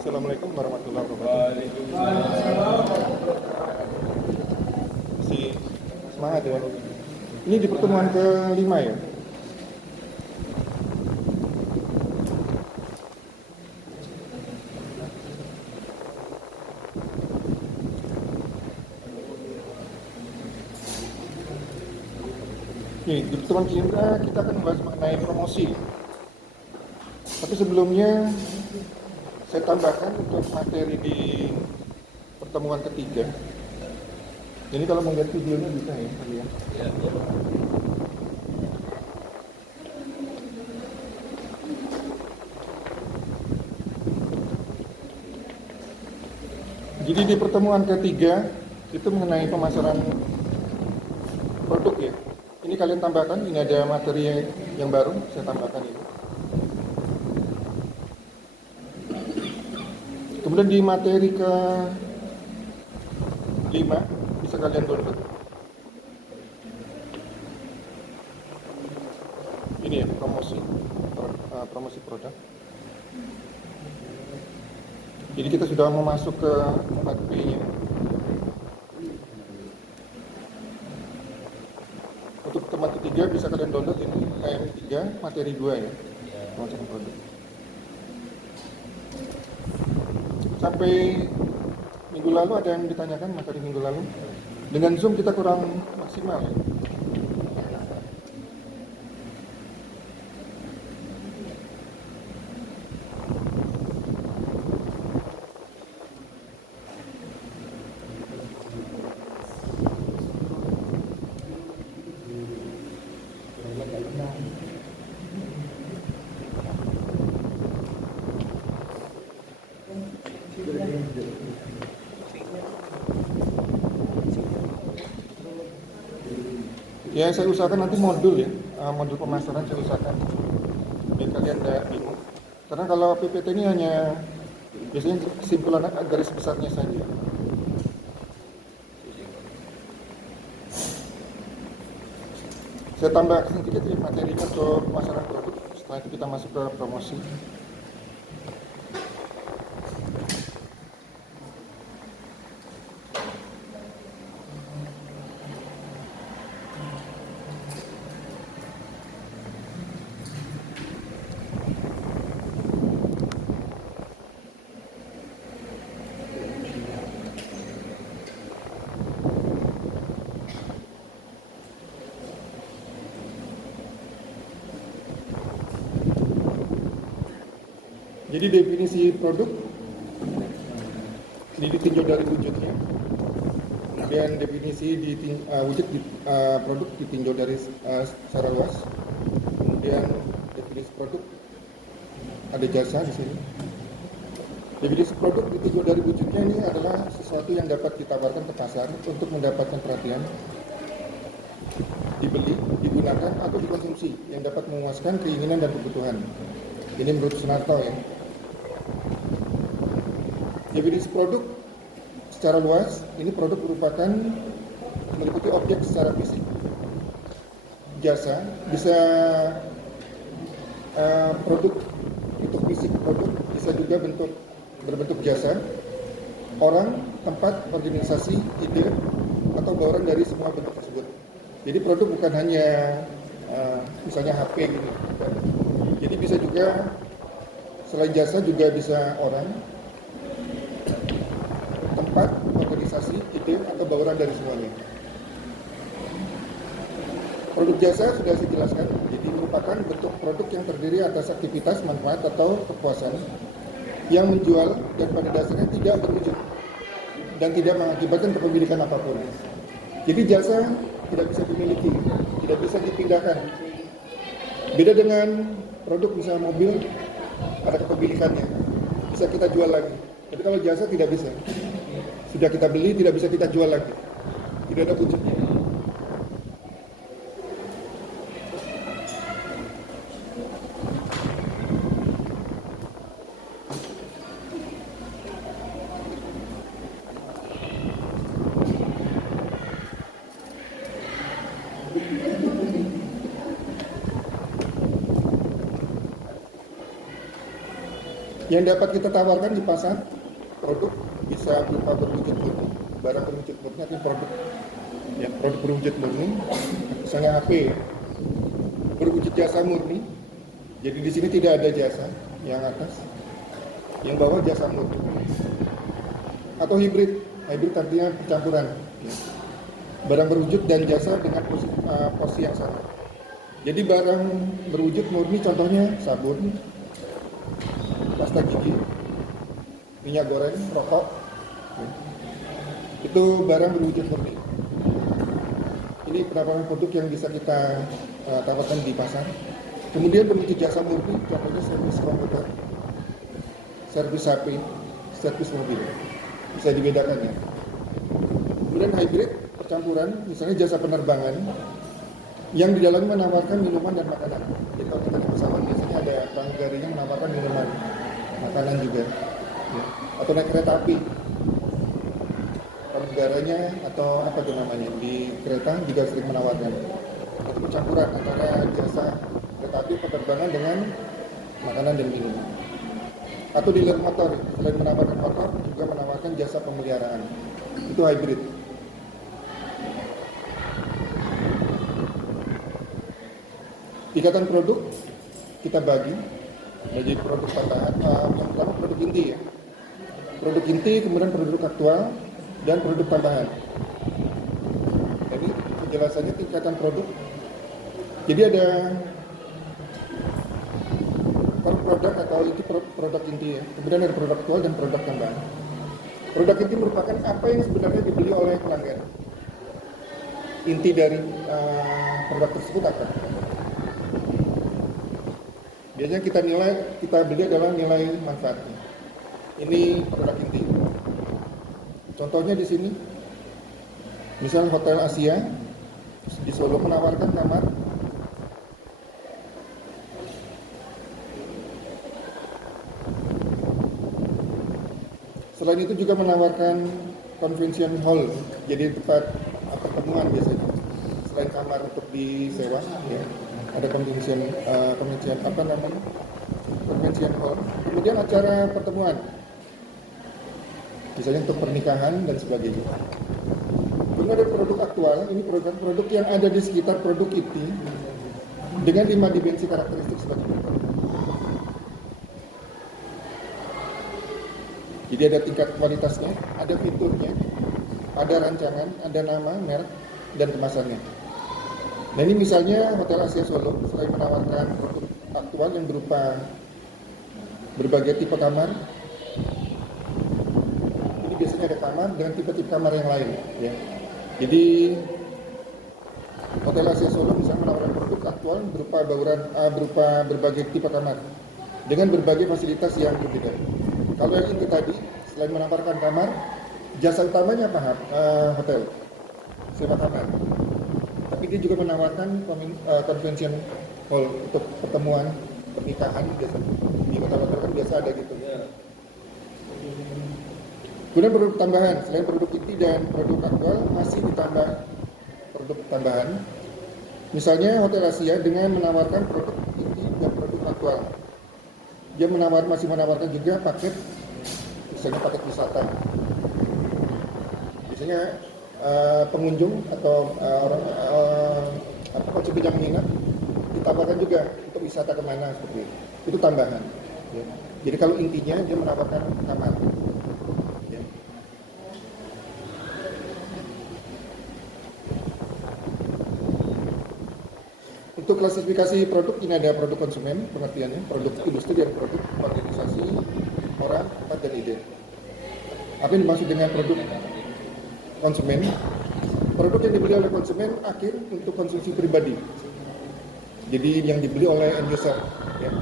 Assalamualaikum warahmatullahi wabarakatuh. Masih semangat ya. Ini di pertemuan ke-5 ya. Nih, di pertemuan ke-5 kita akan membahas mengenai promosi. Tapi sebelumnya saya tambahkan untuk materi di pertemuan ketiga. Jadi kalau mau ganti videonya bisa ya kalian. Jadi di pertemuan ketiga itu mengenai pemasaran produk ya. Ini kalian tambahkan, ini ada materi yang baru, saya tambahkan itu. Kemudian di materi ke-5 bisa kalian download. Ini ya promosi produk. Jadi kita sudah mau masuk ke 4P-nya. Untuk teman ketiga bisa kalian download ini KM3 materi 2 ya. Pemasaran produk. Sampai minggu lalu ada yang ditanyakan materi minggu lalu. Dengan Zoom kita kurang maksimal ya. Ya saya usahakan nanti modul ya, modul pemasaran saya usahakan biar kalian tidak bingung. Karena kalau PPT ini hanya biasanya kesimpulan garis besarnya saja. Saya tambah sedikit ya materinya untuk pemasaran produk. Setelah itu kita masuk ke promosi. Jadi definisi produk ini ditinjau dari wujudnya, kemudian definisi produk ditinjau dari secara luas, kemudian definisi produk ada jasa di sini. Definisi produk ditinjau dari wujudnya ini adalah sesuatu yang dapat ditawarkan ke pasar untuk mendapatkan perhatian, dibeli, digunakan atau dikonsumsi yang dapat memuaskan keinginan dan kebutuhan. Ini menurut Sunarto ya. Definisi produk secara luas, ini produk merupakan meliputi objek secara fisik. Jasa bisa produk bentuk fisik produk, bisa juga berbentuk jasa. Orang, tempat, organisasi, ide, atau bauran dari semua bentuk tersebut. Jadi produk bukan hanya misalnya HP gitu. Jadi bisa juga selain jasa juga bisa orang, tempat, organisasi, ide, atau bauran dari semuanya. Produk jasa sudah saya jelaskan, jadi merupakan bentuk produk yang terdiri atas aktivitas, manfaat, atau kepuasan yang menjual dan pada dasarnya tidak berwujud dan tidak mengakibatkan kepemilikan apapun. Jadi jasa tidak bisa dimiliki, tidak bisa dipindahkan. Beda dengan produk misalnya mobil, ada kepemilikannya, bisa kita jual lagi. Tapi kalau jasa tidak bisa. Sudah kita beli, tidak bisa kita jual lagi. Tidak ada wujudnya. Yang dapat kita tawarkan di pasar, produk bisa berupa berwujud murni, barang berwujud murni atau produk, ya, produk berwujud murni, misalnya HP, berwujud jasa murni. Jadi di sini tidak ada jasa, yang atas, yang bawah jasa murni. Atau hibrid, hibrid artinya percampuran, ya. Barang berwujud dan jasa dengan porsi yang sama. Jadi barang berwujud murni contohnya sabun, pasta gigi, minyak goreng, rokok, itu barang berwujud murni. Ini penawaran produk yang bisa kita tawarkan di pasar. Kemudian berwujud jasa murni, contohnya servis komputer, servis HP, servis mobil, bisa dibedakan ya. Kemudian hybrid, percampuran, misalnya jasa penerbangan, yang di dalamnya menawarkan minuman dan makanan. Jadi kalau kita naik pesawat biasanya ada pramugarinya menawarkan minuman, makanan juga, ya. Atau naik kereta api, pramugaranya atau apa itu namanya di kereta juga sering menawarkan. Itu percampuran antara jasa kereta api penerbangan dengan makanan dan minuman. Atau dealer motor, selain menawarkan motor juga menawarkan jasa pemeliharaan. Itu hybrid. Ikatan produk kita bagi menjadi produk tambahan, yang pertama produk inti ya. Produk inti, kemudian produk aktual, dan produk tambahan. Jadi penjelasannya tingkatan produk. Jadi ada produk atau itu produk inti ya. Kemudian ada produk aktual dan produk tambahan. Produk inti merupakan apa yang sebenarnya dibeli oleh pelanggan. Inti dari produk tersebut apa? Biasanya kita beli adalah nilai manfaatnya. Ini produk inti. Contohnya di sini, misal Hotel Asia di Solo menawarkan kamar selain itu juga menawarkan convention hall, jadi tempat pertemuan biasanya. Selain kamar untuk disewa, ya, ada convention hall. Kemudian acara pertemuan, misalnya untuk pernikahan dan sebagainya. Kemudian ada produk aktual, ini produk yang ada di sekitar produk itu dengan 5 dimensi karakteristik sebagai berikut. Jadi ada tingkat kualitasnya, ada fiturnya, ada rancangan, ada nama, merek, dan kemasannya. Nah ini misalnya Hotel Asia Solo, selain menawarkan produk aktual yang berupa berbagai tipe kamar, ini biasanya ada kamar dengan tipe-tipe kamar yang lain. Ya. Jadi Hotel Asia Solo misalnya menawarkan produk aktual berupa berbagai tipe kamar dengan berbagai fasilitas yang berbeda. Kalau yang itu tadi, selain menawarkan kamar, jasa utamanya apa? Hotel, sewa kamar. Tapi dia juga menawarkan convention hall untuk pertemuan, pernikahan biasa. Di hotel-hotel kan biasa ada gitu. Kemudian produk tambahan, selain produk inti dan produk aktual, masih ditambah produk tambahan. Misalnya Hotel Asia dengan menawarkan produk inti dan produk aktual. Dia masih menawarkan juga paket, misalnya paket wisata. Biasanya pengunjung atau konsumen yang minat ditawarkan juga untuk wisata kemana seperti itu. Itu tambahan. Ya. Jadi kalau intinya dia menawarkan kamar. Ya. Untuk klasifikasi produk ini ada produk konsumen, pengertiannya, produk industri dan produk organisasi, orang, tempat, dan ide. Apa yang dimaksud dengan produk konsumen? Produk yang dibeli oleh konsumen akhir untuk konsumsi pribadi. Jadi yang dibeli oleh end user. Ya.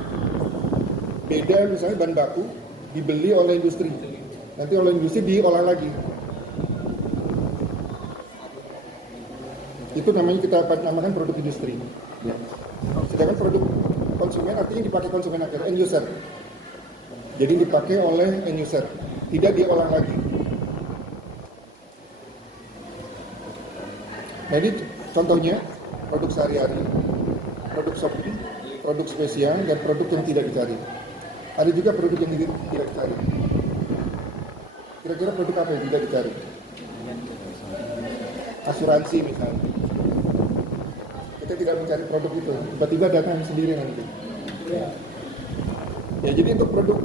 Beda misalnya bahan baku dibeli oleh industri. Nanti oleh industri diolah lagi. Itu namanya kita namakan produk industri. Ya. Sedangkan produk konsumen artinya dipakai konsumen akhir, end user. Jadi dipakai oleh end user, tidak diolah lagi. Jadi contohnya produk sehari-hari, produk shopping, produk spesial, dan produk yang tidak dicari. Ada juga produk yang tidak dicari. Kira-kira produk apa yang tidak dicari? Asuransi misalnya. Kita tidak mencari produk itu, tiba-tiba datang sendiri nanti. Ya, jadi untuk produk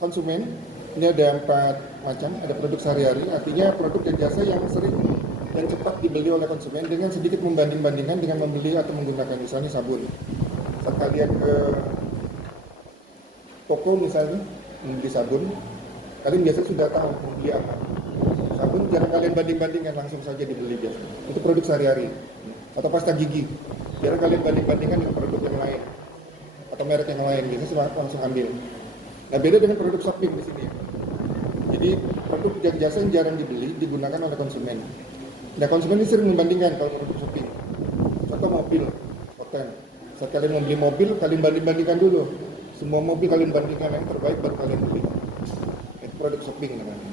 konsumen ini ada 4 macam. Ada produk sehari-hari, artinya produk dan jasa yang sering dan cepat dibeli oleh konsumen dengan sedikit membanding-bandingkan dengan membeli atau menggunakan, misalnya sabun. Saat kalian ke toko misalnya membeli sabun, kalian biasanya sudah tahu membeli apa. Sabun jarang kalian banding-bandingkan, langsung saja dibeli biasa. Itu produk sehari-hari. Atau pasta gigi, jarang kalian banding-bandingkan dengan produk yang lain atau merek yang lain, biasanya langsung ambil. Nah, beda dengan produk shopping di sini. Jadi produk dan jasa yang jarang dibeli digunakan oleh konsumen. Nah, konsumen ini sering membandingkan kalau produk shopping. Contoh mobil, hotel. Saat kalian membeli mobil, kalian banding-bandingkan dulu. Semua mobil kalian bandingkan yang terbaik baru kalian beli. Itu produk shopping namanya.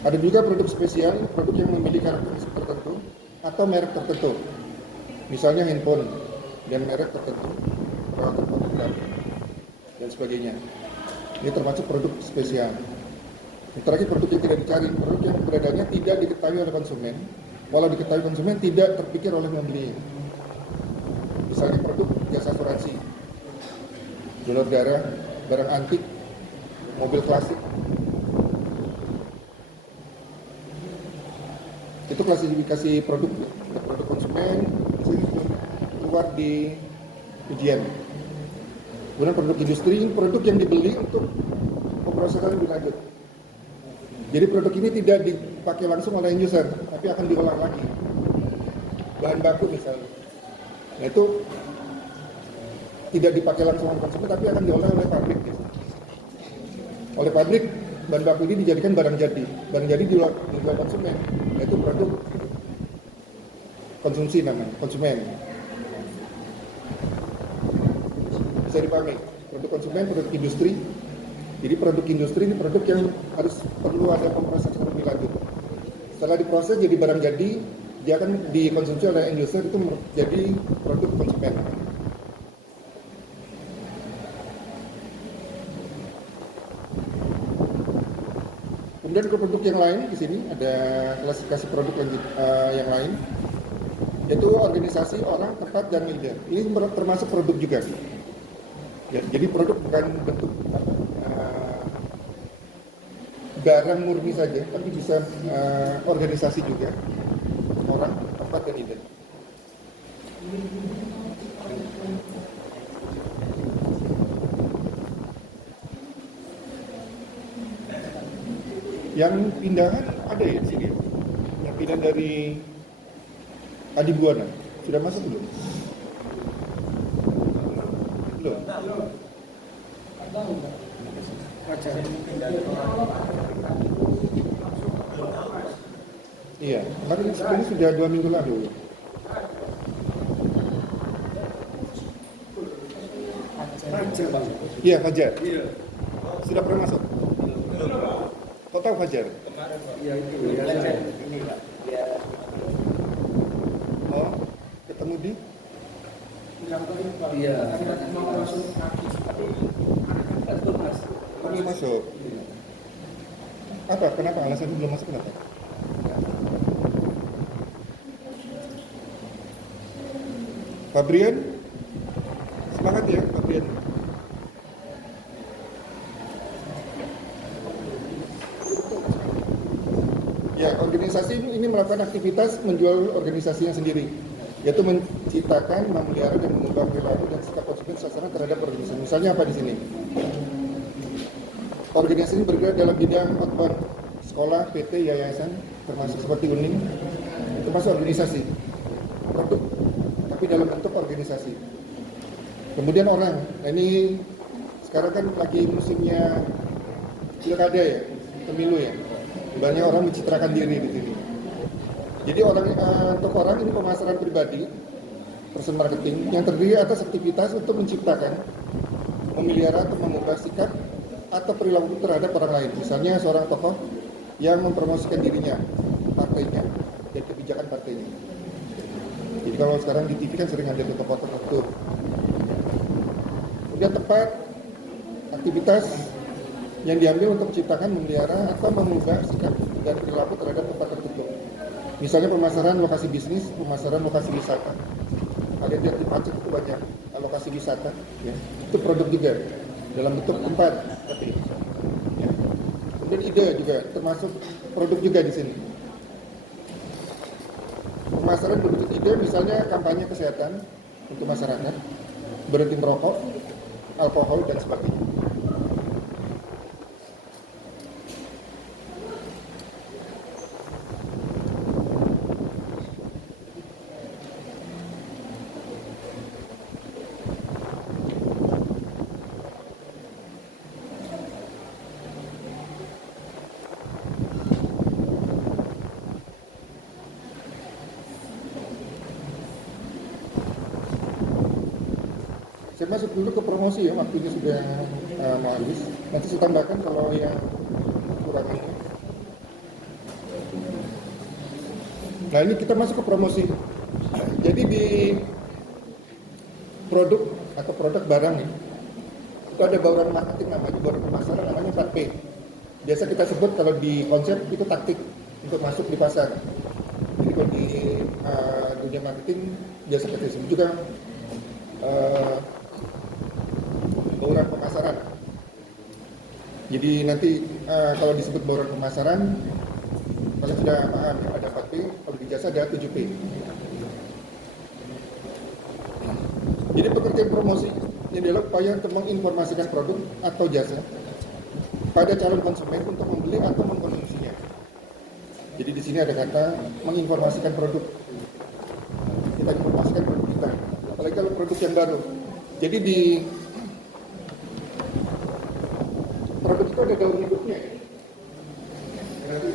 Ada juga produk spesial, produk yang memiliki karakteristik tertentu atau merek tertentu. Misalnya handphone dan merek tertentu, peralatan fotografi dan sebagainya. Ini termasuk produk spesial. Yang terakhir, produk yang tidak dicari, produk yang keberadaannya tidak diketahui oleh konsumen. Walau diketahui konsumen, tidak terpikir oleh pembeli. Misalnya produk jasa asuransi, donor darah, barang antik, mobil klasik. Itu klasifikasi produk konsumen, keluar di ujian. Kemudian produk industri, produk yang dibeli untuk pemrosesan lebih lanjut. Jadi produk ini tidak dipakai langsung oleh end user, tapi akan diolah lagi. Bahan baku misalnya. Nah, itu tidak dipakai langsung oleh konsumen, tapi akan diolah oleh pabrik. Oleh pabrik, bahan baku ini dijadikan barang jadi. Barang jadi dijual konsumen. Nah, itu produk konsumsi namanya, konsumen. Bisa dipahami, produk konsumen, produk industri. Jadi produk industri ini produk yang harus perlu ada pemrosesan lebih lanjut. Setelah diproses jadi barang jadi, dia akan dikonsumsi oleh end user, itu menjadi produk konsumen. Kemudian ke produk yang lain di sini ada klasifikasi produk yang lain, yaitu organisasi, orang, tempat, dan leader. Ini termasuk produk juga. Ya, jadi produk bukan bentuk barang murni saja, tapi bisa organisasi juga, orang, tempat, dan leader. Yang pindahan ada ya di sini. Yang pindah dari Adibuana sudah masuk belum? Belum. Iya, kemarin ini sudah 2 minggu lalu. Iya, Fajar. Sudah pernah masuk? Kau tahu Fajar? Iya, itu ini Pak. Ya. Oh, ketemu di? Iya. Mau masuk Belum masuk. Apa? Kenapa? Alasannya belum masuk kenapa? Fabrian? Semangat ya, Fabrian. Ya, organisasi ini melakukan aktivitas menjual organisasinya sendiri, yaitu menciptakan, memelihara, dan mengubah perilaku dan sikap konsumen sasaran terhadap organisasi. Misalnya apa di sini? Organisasi ini bergerak dalam bidang outbound, sekolah, PT, yayasan, termasuk seperti UNIM, itu masuk organisasi, produk, tapi dalam bentuk organisasi. Kemudian orang, nah ini sekarang kan lagi musimnya pilkada ya, pemilu ya. Banyak orang mencitrakan diri di sini. Jadi untuk orang ini pemasaran pribadi, person marketing, yang terdiri atas aktivitas untuk menciptakan, memelihara atau mengubah sikap atau perilaku terhadap orang lain. Misalnya seorang tokoh yang mempromosikan dirinya, partainya, dan kebijakan partainya. Jadi kalau sekarang di TV kan sering ada tokoh tertentu. Tidak tepat aktivitas yang diambil untuk menciptakan, memelihara, atau mengubah sikap dan perilaku terhadap tempat tertutup. Misalnya pemasaran lokasi bisnis, pemasaran lokasi wisata. Ada yang di pajak itu banyak lokasi wisata, ya. Itu produk juga dalam bentuk tempat, tapi ya. Kemudian ide juga termasuk produk juga di sini. Pemasaran berbentuk ide, misalnya kampanye kesehatan untuk masyarakat, berhenti merokok, alkohol dan sebagainya. Saya masuk dulu ke promosi ya, waktunya sudah mau habis. Nanti saya tambahkan kalau yang kurang ini. Nah ini kita masuk ke promosi. Jadi di produk atau produk barang ini, itu ada bauran marketing namanya, bauran pemasaran namanya 4P. Biasa kita sebut kalau di konsep itu taktik untuk masuk di pasar. Jadi kalau di dunia marketing biasa kita sebut juga bauran pemasaran. Jadi nanti kalau disebut bauran pemasaran, kalian sudah paham ya, ada 4P, kalau di jasa ada 7P. Jadi pekerjaan promosi yang adalah upaya untuk menginformasikan produk atau jasa pada calon konsumen untuk membeli atau mengkonsumsinya. Jadi di sini ada kata menginformasikan produk. Kita informasikan produk kita, apalagi kalau produk yang baru. Jadi di produk itu ada daun hidupnya. Nanti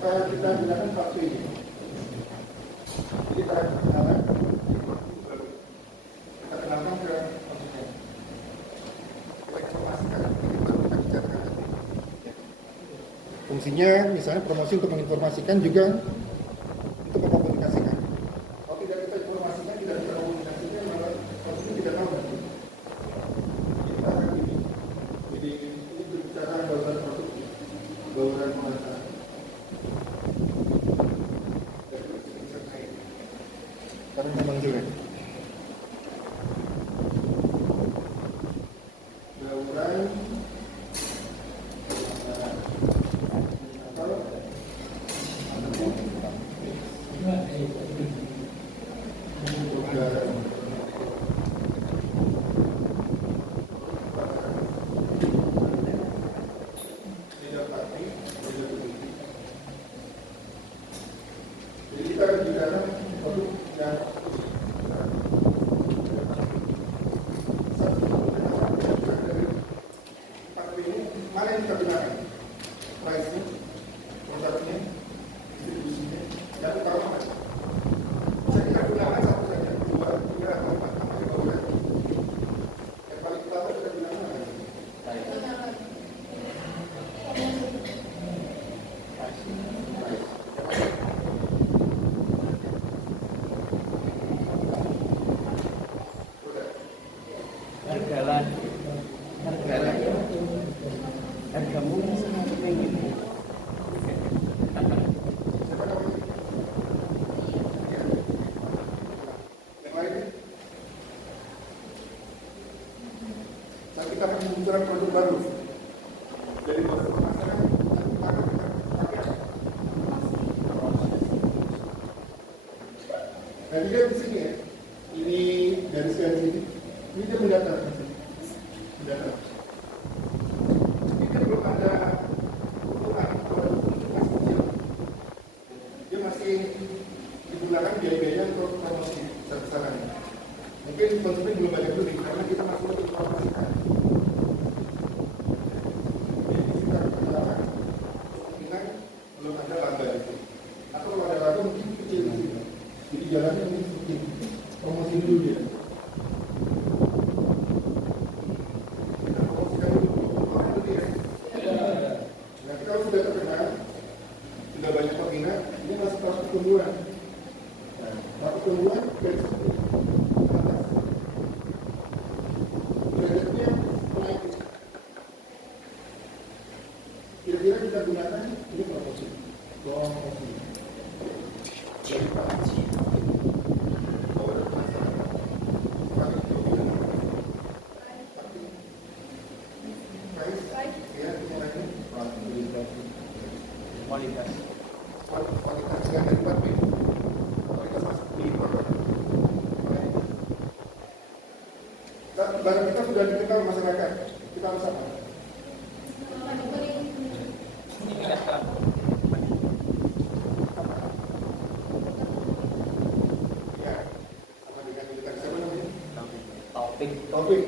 saya kita gunakan vaksin ini. Jadi kita kenalan, kita kenalkan ke konsumen. Kita informasikan, kita bicarakan. Fungsinya misalnya promosi untuk menginformasikan juga untuk mengkomunikasikan. Kalau tidak kita informasikan, tidak kita komunikasikan, malah konsumen tidak tahu. Kita akan ini. Jadi ini berbicara bauran produk, bauran pemasaran. Karena memang juga bauran jadi kita bicara produk yang mana yang kita gunakan? Price-nya, produknya, distribusinya, dan utama. Bisa kita gunakan satu saja, 2, 3, atau 4, namanya bauran. Yang paling utama kita gunakan apa? Harga murah sama pengen. Yang lain? Saat kita akan menunjukkan produk baru, dari proses pemasaran nah dilihat di sini ya, ini dari sini ini dia mendata mendata ini kan belum ada ukuran kalau itu masih kecil dia masih digunakan biaya-biaya untuk promosi besar-besaran mungkin konsumen belum banyak beli karena kita masih untuk promosikan jadi sekitar perjalanan kemungkinan belum ada laba itu atau kalau ada laba mungkin kecil di sini jadi jalannya ini seperti promosi dulu dia kita promosikan dulu orang beli ya nanti kalau sudah terkenal sudah banyak peminat ini masuk tahap pertumbuhan tahap pertumbuhan dari situ derajatnya naik kira-kira kita gunakan ini promosi dari Pak kualitas yang dapat kualitas masuk di produk barang kita sudah dikenal masyarakat kita harus apa? Ya sama dengan kita siapa namanya? Taufik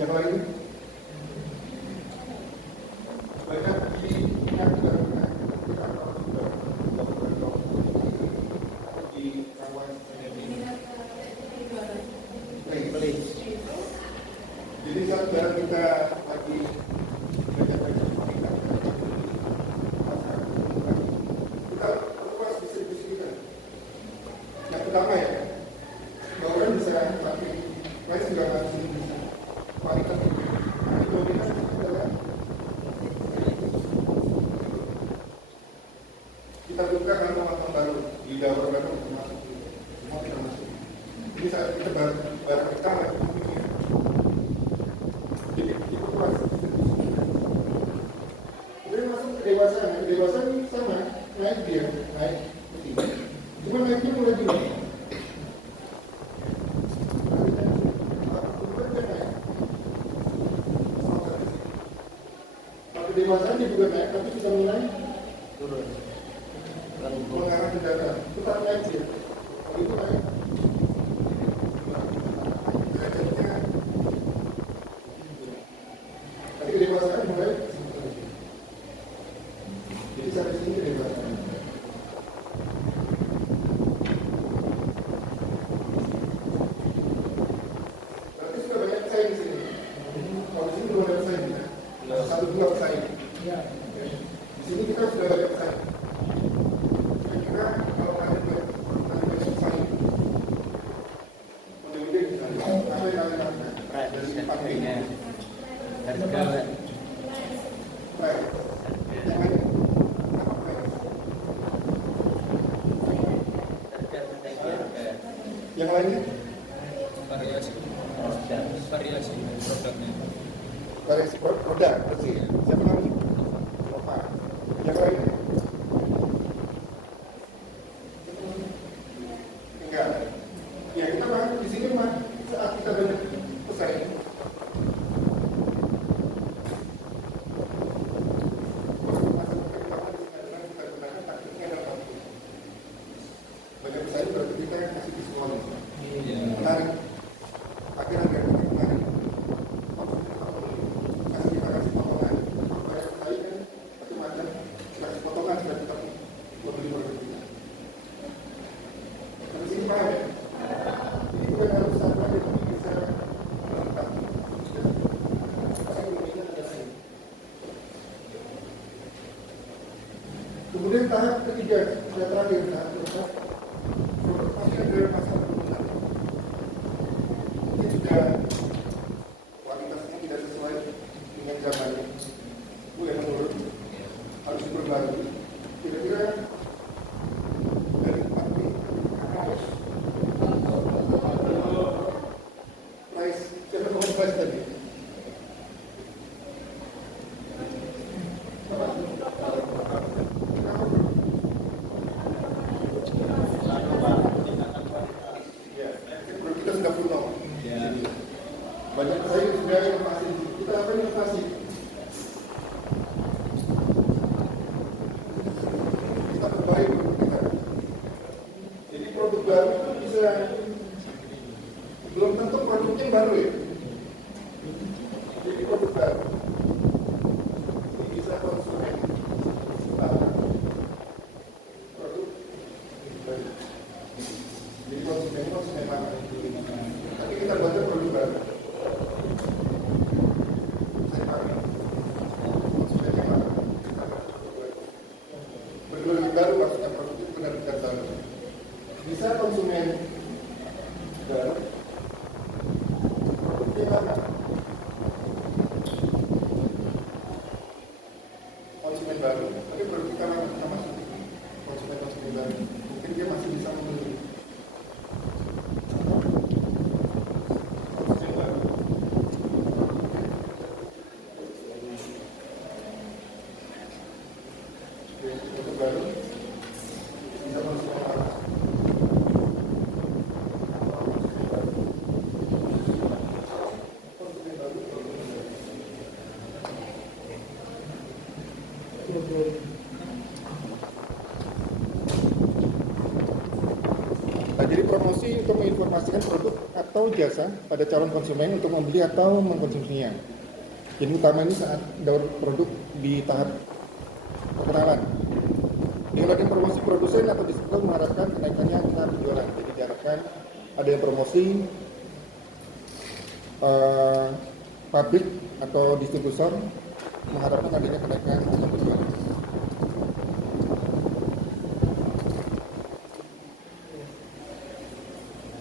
yang lain banyak yang sudah pernah di kawan jadi saat barang kita lagi kita luas distribusi kita yang pertama ya bahwa orang bisa tapi lain juga harus bisa kualitas ini dominan adalah kita buka kan teman-teman baru di Dawar baru masuk semua kita masuk ini saat kita barang kita lagi jadi itu luas kemudian masuk ke dewasaan ini sama naik dia naik cuma naiknya mulai dulu tapi dewasaan dia juga naik tapi bisa mulai turun mengarah ke data tetap naik dia kalau itu naik derajatnya tapi kedewasaan mulai jadi sampai sini kedewasaan berarti sudah banyak pesaing di sini kalau di sini belum ada pesaing satu dua pesaing di sini kita sudah banyak pesaing kalau ada pesaing mudah-mudahan misalnya apa yang kalian lakukan dari pakainya yang lainnya variasi produknya variasi produk bersih ya siapa namanya Nova yang lainnya enggak ya kita bahas di sini mah saat kita banyak pesaing banyak pesaing berarti kita kasih diskon menarik akhir-akhir kita menarik kita kasih potongan banyak pesaing kan macam-macam kasih potongan sudah kita membeli produk kita tapi sini paham ya ini bukan harus sama tapi bisa melengkapi kemudian tahap ketiga sudah terakhir tahap keempat masih ada masalah penggunaan ini juga kualitasnya tidak sesuai dengan zamannya itu yang menurut harus diperbarui kira-kira dari 4 price siapa ngomong price tadi konsumen baru, tapi produk kita masuk konsumen baru, mungkin dia masih bisa membeli. Konsumen baru. Produk baru bisa masuk ke market. Nah, jadi promosi untuk menginformasikan produk atau jasa pada calon konsumen untuk membeli atau mengkonsumsinya. Jadi utama ini saat daur produk di tahap perkenalan. Dengan adanya promosi, produsen atau distributor mengharapkan kenaikannya angka penjualan. Jadi diharapkan ada yang promosi pabrik atau distributor mengharapkan adanya kenaikan angka penjualan.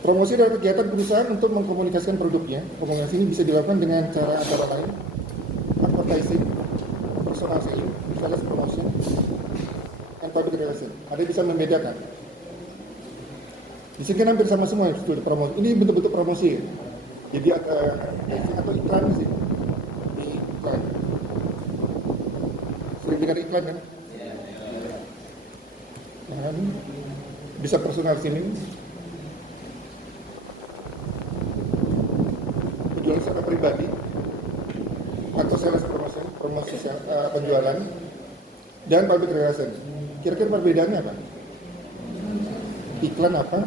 Promosi adalah kegiatan perusahaan untuk mengkomunikasikan produknya. Komunikasi ini bisa dilakukan dengan cara antara lain advertising, personal selling, sales promotion, and public relation. Ada yang bisa membedakan. Di sini kan hampir sama semua studi promosi. Ini bentuk-bentuk promosi. Jadi ada atau iklan sih. Iklan. Sering dengar iklan kan? Nah, bisa personal selling. Penjualan secara pribadi atau sales promosi penjualan dan public relation. Kira-kira perbedaannya apa? Iklan apa?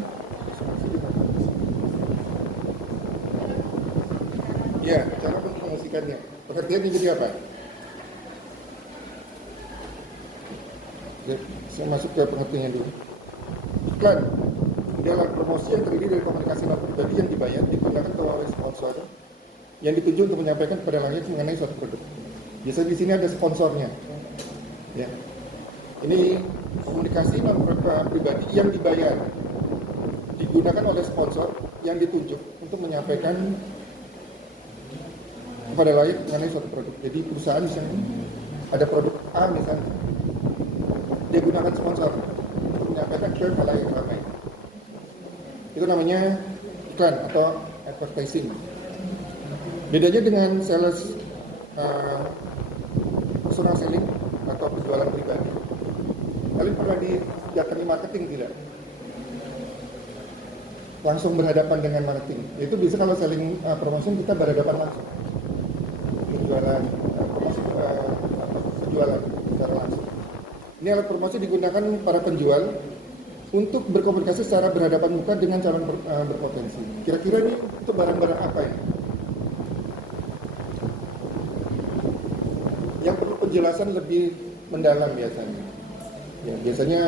Ya, cara mempromosikannya. Pengertiannya jadi apa? Saya masuk ke pengertiannya dulu. Iklan adalah promosi yang terdiri dari komunikasi non pribadi yang dibayar digunakan oleh sponsor yang dituju untuk menyampaikan kepada rakyat mengenai suatu produk. Biasanya di sini ada sponsornya. Ya. Ini komunikasi non pribadi yang dibayar digunakan oleh sponsor yang ditunjuk untuk menyampaikan kepada rakyat mengenai suatu produk. Jadi perusahaan misalnya ada produk A misalnya, dia gunakan sponsor untuk menyampaikan ke khalayak ramai. Itu namanya iklan atau advertising. Bedanya dengan sales personal selling atau penjualan pribadi. Kalian pernah didatangi marketing tidak? Langsung berhadapan dengan marketing. Itu bisa kalau selling promotion kita berhadapan langsung. Penjualan penjualan secara langsung. Ini alat promosi digunakan para penjual untuk berkomunikasi secara berhadapan muka dengan calon berpotensi. Kira-kira ini itu barang-barang apa ya? Yang perlu penjelasan lebih mendalam biasanya. Ya, biasanya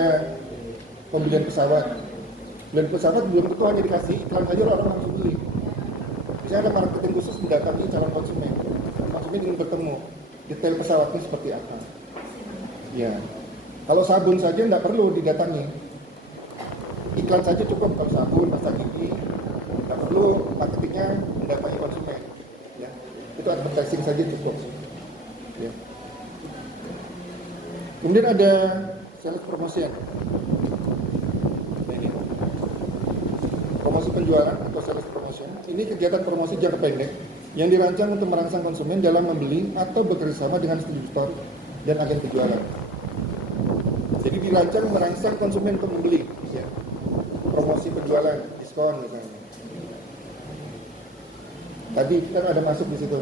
pembelian pesawat. Pembelian pesawat belum tentu hanya dikasih iklan saja orang langsung beli. Misalnya ada marketing khusus mendatangi calon konsumen. Konsumen ingin bertemu detail pesawatnya seperti apa. Ya, kalau sabun saja tidak perlu didatangi. Iklan saja cukup kalau sabun, pasta gigi. Tidak perlu marketingnya mendatangi konsumen. Ya, itu advertising saja cukup. Ya. Kemudian ada sales promotion. Nah, ini promosi penjualan atau sales promotion. Ini kegiatan promosi jangka pendek yang dirancang untuk merangsang konsumen dalam membeli atau bekerjasama dengan distributor dan agen penjualan. Jadi dirancang merangsang konsumen untuk membeli. Ya. Promosi penjualan, diskon misalnya. Tadi kita ada masuk di situ.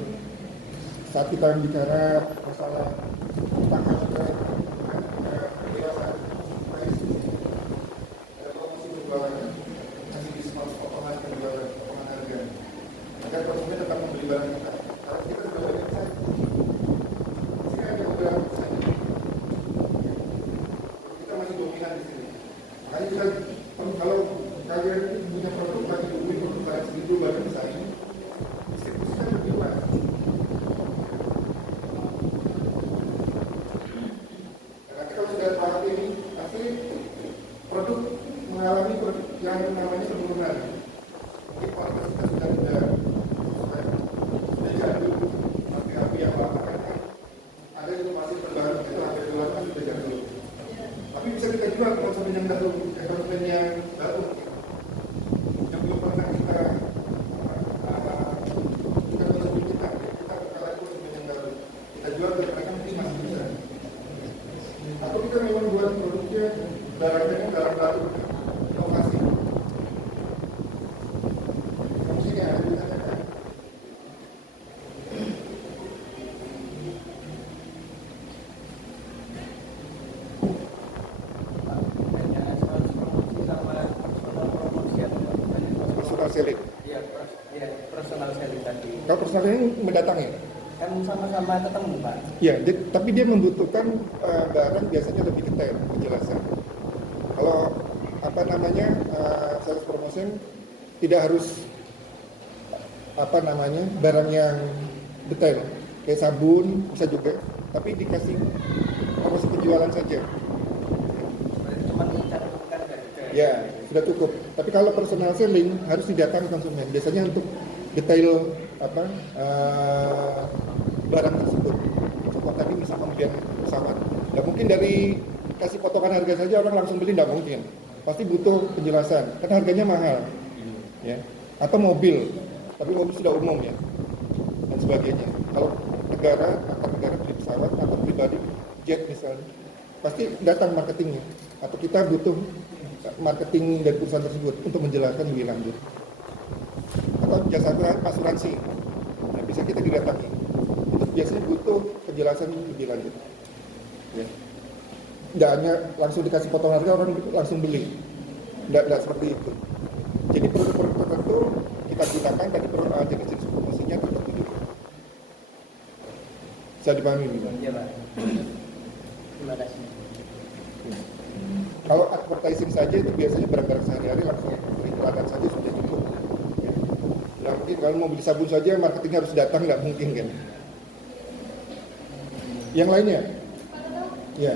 Saat kita bicara masalah tanggal ada promosi penjualan, kasih diskon potongan penjualan, potongan harga, agar konsumen tetap membeli barang kita. Kalau kita sudah beli saya, sini ada beberapa persen. Kita masih dominan di sini. Makanya kita kalau kalian punya produk lagi beli produk barang segitu barang misalnya, distribusikan lebih luas. jual konsumen yang baru, konsumen yang baru, yang belum pernah kita konsumen kita berkala konsumen yang baru, kita jual ke mereka mungkin masih bisa. Atau kita memang buat produknya barangnya barang baru, inovasi. Mungkin ya ada juga. Personal selling. Iya, personal selling tadi. Kalau personal selling mendatangi. Kan sama-sama ketemu, Pak. Ya, tapi dia membutuhkan barang biasanya lebih detail penjelasan. Kalau apa namanya sales promotion tidak harus apa namanya barang yang detail kayak sabun bisa juga, tapi dikasih promosi penjualan saja. Cuma mencantumkan harga. Ya, sudah cukup. Tapi kalau personal selling harus didatangi konsumen. Biasanya untuk detail apa barang tersebut. Contoh tadi misalnya pembelian pesawat. Tidak mungkin dari kasih potongan harga saja orang langsung beli, tidak mungkin. Pasti butuh penjelasan. Karena harganya mahal. Ya. Atau mobil, tapi mobil sudah umum ya. Dan sebagainya. Kalau negara, antar negara beli pesawat atau pribadi jet misalnya, pasti datang marketingnya. Atau kita butuh marketing dari perusahaan tersebut untuk menjelaskan lebih lanjut. Atau jasa asuransi, nah, bisa kita didatangi. Untuk biasanya butuh penjelasan lebih lanjut. Ya. Tidak hanya langsung dikasih potongan harga orang langsung beli. Tidak seperti itu. Jadi produk-produk tertentu kita gunakan dari jenis-jenis promosinya tertentu juga. Bisa dipahami Bima? Iya, Pak. Terima kasih. Kalau advertising saja itu biasanya barang-barang sehari-hari langsung periklanan saja sudah cukup. Ya. Nah, mungkin kalau mau beli sabun saja marketingnya harus datang, nggak mungkin kan? Yang lainnya? Ya.